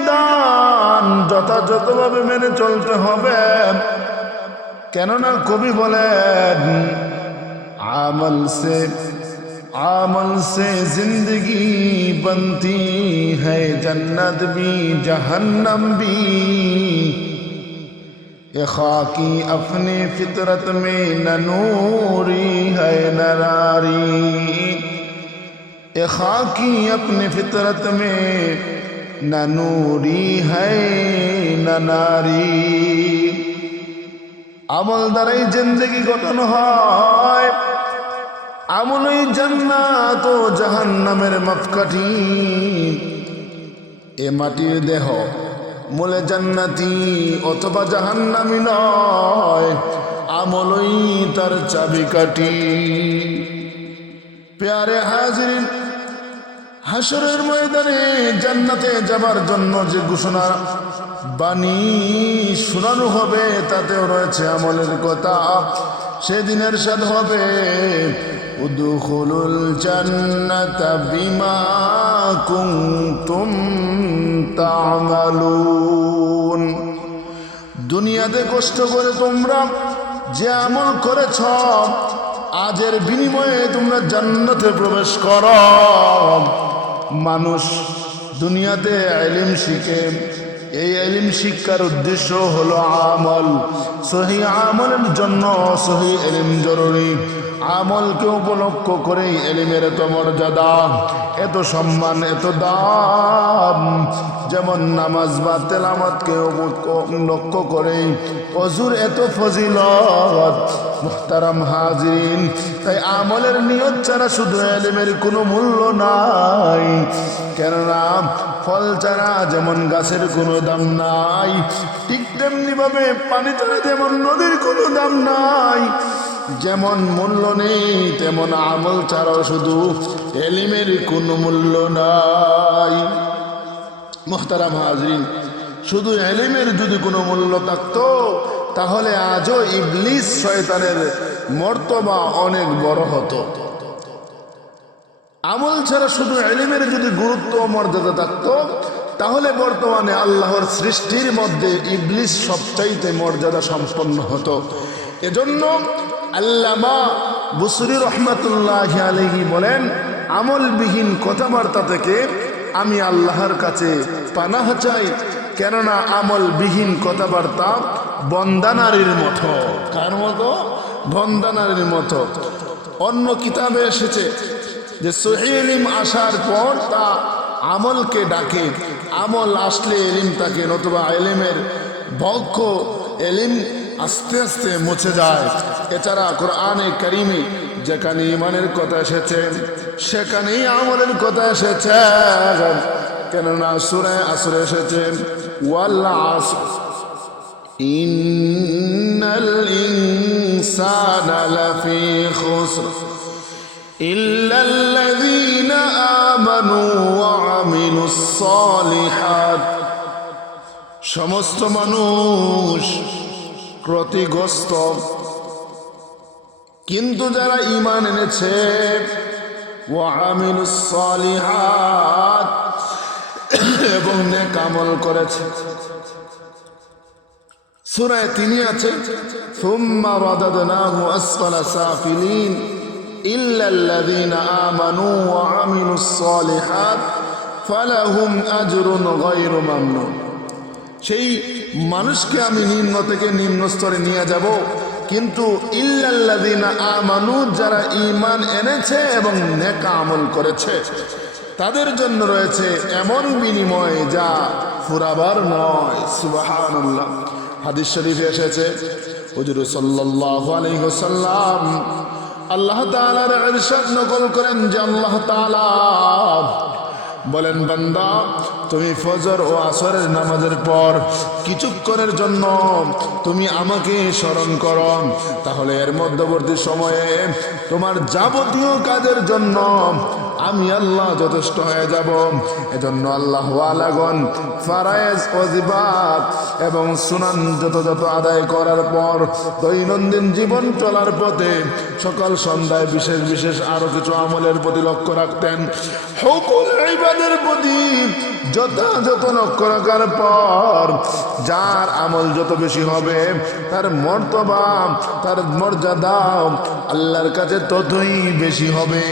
বিধান যথাযথভাবে মেনে চলতে হবে। কেননা কবি বলেন আমল সে জিন্দগি বনতি है जन्नत भी जहन्नम भी ये खाकी अपनी फितरत में न नूरी है न नारी ये खाकी अपनी फितरत में न नूरी है न नारी। আমল দ্বারাই জিন্দগি গঠন হয়, আমলই জান্নাত ও জাহান্নামের মাপকাঠি। এ মাটির দেহ মূলে জান্নাতি অথবা জাহান্নামি নয়, আমলই তার চাবিকাঠি। প্যারে হাজিরিন, হাসরের ময়দানে জান্নাতে যাবার জন্য যে ঘোষণা বাণী শোনানো হবে তাতেও রয়েছে আমলের কথা। সেদিনের সাথে হবে উদখুলুল জান্নাতা বিমা কুনতুম তা'মালুন। দুনিয়াতে কষ্ট করে তোমরা যে আমল করেছ, আজের বিনিময়ে তোমরা জান্নাতে প্রবেশ করো। মানুষ দুনিয়াতে ইলম শিখে, এই ইলম শিক্ষার উদ্দেশ্য হলো আমল। সহি আমলের জন্য সহি ইলম জরুরি। আমলকে উপলক্ষ করেই ইলমের এত মর্যাদা, এত সম্মান, এত দাম। যেমন নামাজ বা তেলাওয়াতকে লক্ষ্য করেই ওযুর এত ফজিলত। মুহতারাম হাজিরিন, তাই আমলের নিয়ত ছাড়া শুধু ইলমের কোনো মূল্য নাই। কেননা ফল ছাড়া যেমন গাছের কোনো দাম নাই, ঠিক তেমনি ভাবে পানি ছাড়া যেমন নদীর কোনো দাম নাই। যেমন মূল্য নেই, তেমন আমল ছাড়াও শুধু ইলমের কোনো মূল্য নাই। মুহতারাম হাজিরিন, শুধু ইলমের যদি কোনো মূল্য থাকতো তাহলে আজও ইবলিস শয়তানের মর্তবা অনেক বড় হতো। আমল ছাড়া শুধু ইলমের যদি গুরুত্ব ও মর্যাদা থাকতো তাহলে বর্তমানে আল্লাহর সৃষ্টির মধ্যে ইবলিস সবচাইতে মর্যাদা সম্পন্ন হতো। এজন্য আল্লামা বুসরি রহমাতুল্লাহি আলাইহি বলেন, আমলবিহীন কথাবার্তা থেকে আমি আল্লাহর কাছে পানাহ চাই। কেননা আমলবিহীন কথাবার্তা বন্দানারীর মতো। কার মতো? বন্দানারীর মতো। অন্য কিতাবে এসেছে যে সহিহ ইলম আসার পর তা আমলকে ডাকে, আমল আসলে ইলম তাকে, নতুবা ইলমের বক্ষ ইলম আস্তে আস্তে মুছে যায়। এছাড়া কোরআনে কারিমে যেখানে ঈমানের কথা এসেছে সেখানেই আমলের কথা এসেছে। কেননা সূরা আসর এসেছে ওয়াল আসর ইন্নাল ইনসানা লাফি খুসর ইল্লাল্লাযীনা আমানু ওয়া আমিলুস সালিহাত। সমস্ত মানুষ ক্ষতিগ্রস্ত, কিন্তু যারা ঈমান এনেছে ওয়া আমিলুস সালিহাত এবং নেক আমল করেছে। সূরা তিনি আছে সুম্মা রাদাদনাহু আসফালা সাফিলিন ইল্লাল্লাযীনা আমানু ওয়া আমিলুস সালিহাত ফালাহুম আজরুন গায়রু মামনুন। সেই মানুষকে আমি নিম্ন থেকে নিম্ন স্তরে নিয়ে যাব, কিন্তু ইল্লাল্লাযীনা আমানু, যারা ঈমান এনেছে এবং নেক আমল করেছে তাদের জন্য রয়েছে এমন বিনিময় যা ফুরাবার নয়। সুবহানাল্লাহ। হাদিস শরীফে এসেছে হুজুর সাল্লাল্লাহু আলাইহি ওয়াসাল্লাম আল্লাহ তাআলার ইরশাদ নকল করেন যে আল্লাহ তাআলা বলেন, বান্দা তুমি ফজর ও আসরের নামাজের পর কিছুক্ষণের জন্য তুমি আমাকে স্মরণ করো, তাহলে এর মধ্যবর্তী সময়ে তোমার যাবতীয় কাজের জন্য আমি আল্লাহ যথেষ্ট হয়ে যাব। এজন্য আল্লাহ ওয়ালাগণ ফারায়েজ ওয়াজিবাত এবং সুনান যথাযথ আদায় করার পর দৈনন্দিন জীবন চলার পথে সকাল সন্ধ্যায় বিশেষ বিশেষ আরো কিছু আমলের প্রতি লক্ষ্য রাখতেন। হুকুল ইবাদের প্রতি যথাযথ নক্ষরাকার পর যার আমল যত বেশি হবে তার মর্তবা তার মর্যাদা আল্লাহর কাছে ততই বেশি হবে।